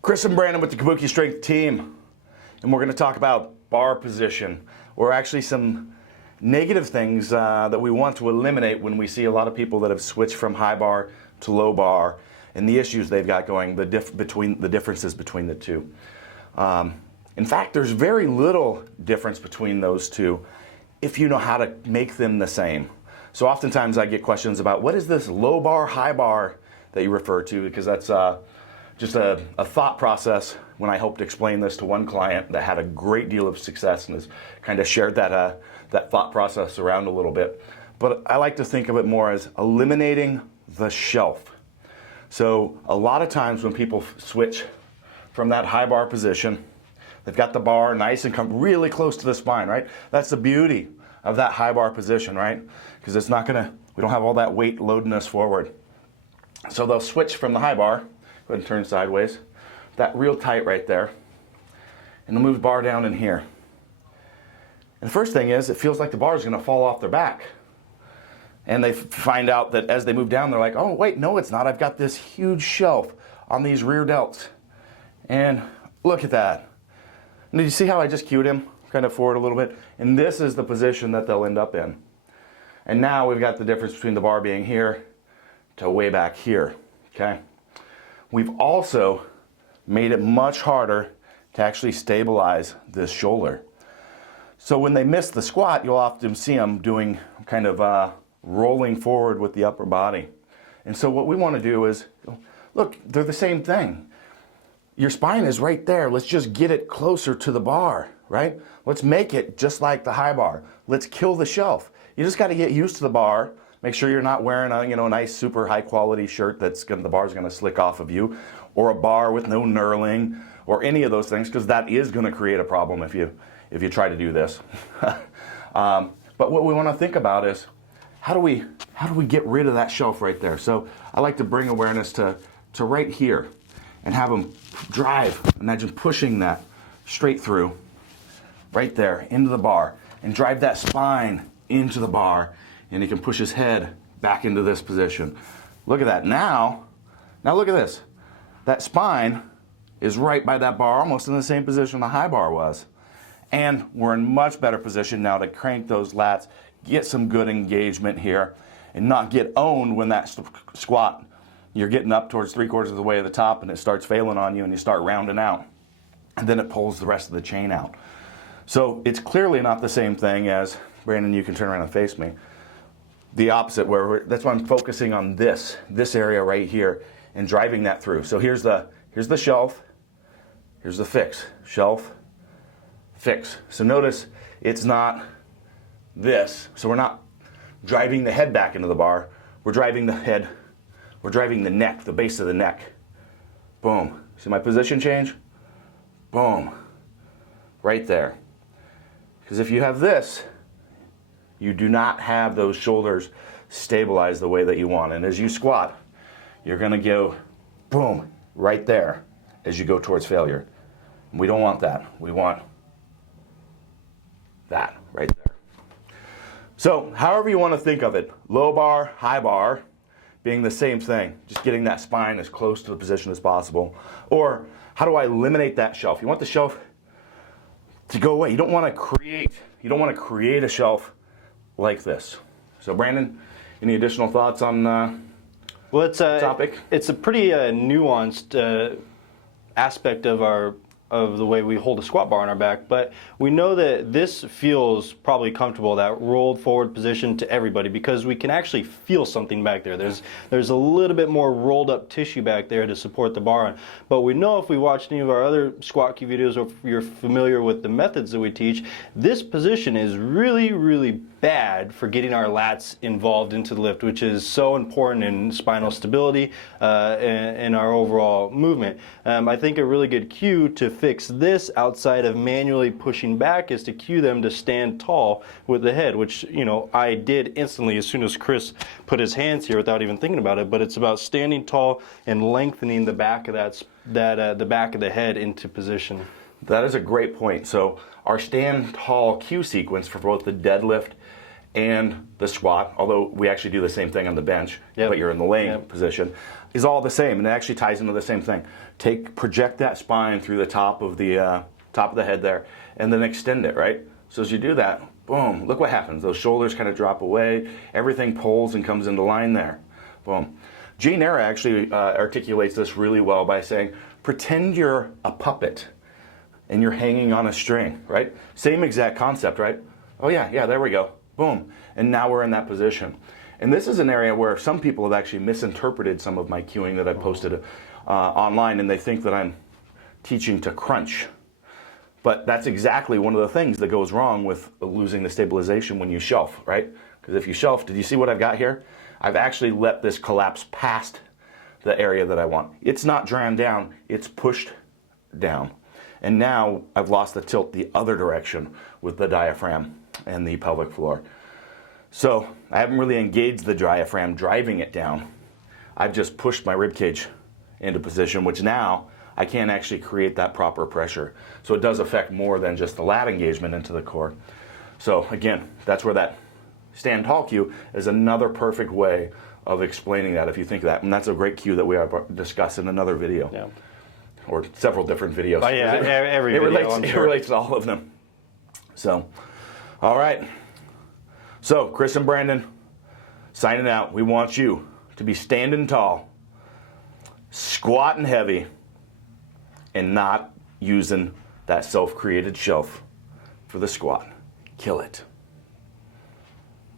Chris and Brandon with the Kabuki Strength team, and we're going to talk about bar position, or actually some negative things that we want to eliminate when we see a lot of people that have switched from high bar to low bar, and the issues they've got going, the differences between the two. In fact, there's very little difference between those two if you know how to make them the same. So oftentimes I get questions about what is this low bar, high bar that you refer to, because that's just a thought process when I hoped to explain this to one client that had a great deal of success and has kind of shared that, that thought process around a little bit. But I like to think of it more as eliminating the shelf. So a lot of times when people switch from that high bar position, they've got the bar nice and come really close to the spine, right? That's the beauty of that high bar position, right? Because it's not gonna, we don't have all that weight loading us forward. So they'll switch from the high bar, go ahead and turn sideways, that real tight right there, and they'll move the bar down in here. And the first thing is, it feels like the bar is gonna fall off their back. And they find out that as they move down, they're like, oh wait, no it's not, I've got this huge shelf on these rear delts. And look at that. And did you see how I just cued him kind of forward a little bit? And this is the position that they'll end up in. And now we've got the difference between the bar being here to way back here, okay? We've also made it much harder to actually stabilize this shoulder. So when they miss the squat, you'll often see them doing kind of rolling forward with the upper body. And so what we want to do is, look, they're the same thing. Your spine is right there. Let's just get it closer to the bar, right? Let's make it just like the high bar. Let's kill the shelf. You just got to get used to the bar. Make sure you're not wearing a, a nice super high quality shirt that's the bar's going to slick off of you, or a bar with no knurling, or any of those things, because that is going to create a problem if you try to do this. But what we want to think about is, how do we get rid of that shelf right there? So I like to bring awareness to right here and have them drive. Imagine pushing that straight through right there into the bar and drive that spine into the bar, and he can push his head back into this position. Look at that. Now look at this. That spine is right by that bar, almost in the same position the high bar was. And we're in much better position now to crank those lats, get some good engagement here, and not get owned when that squat, you're getting up towards 3/4 of the way to the top and it starts failing on you and you start rounding out. And then it pulls the rest of the chain out. So it's clearly not the same thing as, Brandon, you can turn around and face me. The opposite, that's why I'm focusing on this area right here and driving that through. So here's the shelf, here's the fix, shelf, fix. So notice it's not this. So we're not driving the head back into the bar. We're driving the head, we're driving the neck, the base of the neck. Boom. See my position change? Boom. Right there. Because if you have this, you do not have those shoulders stabilized the way that you want. And as you squat, you're going to go boom right there as you go towards failure. We don't want that. We want that right there. So however you want to think of it, low bar, high bar being the same thing, just getting that spine as close to the position as possible. Or how do I eliminate that shelf? You want the shelf to go away. You don't want to create a shelf like this. So Brandon, any additional thoughts on well, it's the topic? It's a pretty nuanced aspect of the way we hold a squat bar on our back, but we know that this feels probably comfortable, that rolled forward position, to everybody, because we can actually feel something back there. There's a little bit more rolled up tissue back there to support the bar on. But we know, if we watch any of our other squat cue videos, or if you're familiar with the methods that we teach, this position is really, really bad for getting our lats involved into the lift, which is so important in spinal stability and our overall movement. I think a really good cue to fix this outside of manually pushing back is to cue them to stand tall with the head, which, I did instantly as soon as Chris put his hands here without even thinking about it. But it's about standing tall and lengthening the back of the back of the head into position. That is a great point. So our stand tall cue sequence for both the deadlift and the squat, although we actually do the same thing on the bench, Yep. but you're in the laying Yep. position, is all the same, and it actually ties into the same thing. Project that spine through the top of the head there, and then extend it, right? So as you do that, boom, look what happens. Those shoulders kind of drop away, everything pulls and comes into line there. Boom. Jane Eyre actually articulates this really well by saying, pretend you're a puppet and you're hanging on a string, right? Same exact concept, right? Oh yeah, there we go. Boom. And now we're in that position. And this is an area where some people have actually misinterpreted some of my cueing that I posted online, and they think that I'm teaching to crunch. But that's exactly one of the things that goes wrong with losing the stabilization when you shelf, right? Because if you shelf, did you see what I've got here? I've actually let this collapse past the area that I want. It's not drawn down, it's pushed down. And now I've lost the tilt the other direction with the diaphragm and the pelvic floor. So I haven't really engaged the diaphragm driving it down. I've just pushed my rib cage into position, which now I can't actually create that proper pressure. So it does affect more than just the lat engagement into the core. So again, that's where that stand tall cue is another perfect way of explaining that, if you think of that. And that's a great cue that we have discussed in another video. Yeah. Or several different videos. Oh, yeah, every it video, relates, I'm it sure. relates to all of them. So, all right. So, Chris and Brandon, signing out. We want you to be standing tall, squatting heavy, and not using that self-created shelf for the squat. Kill it.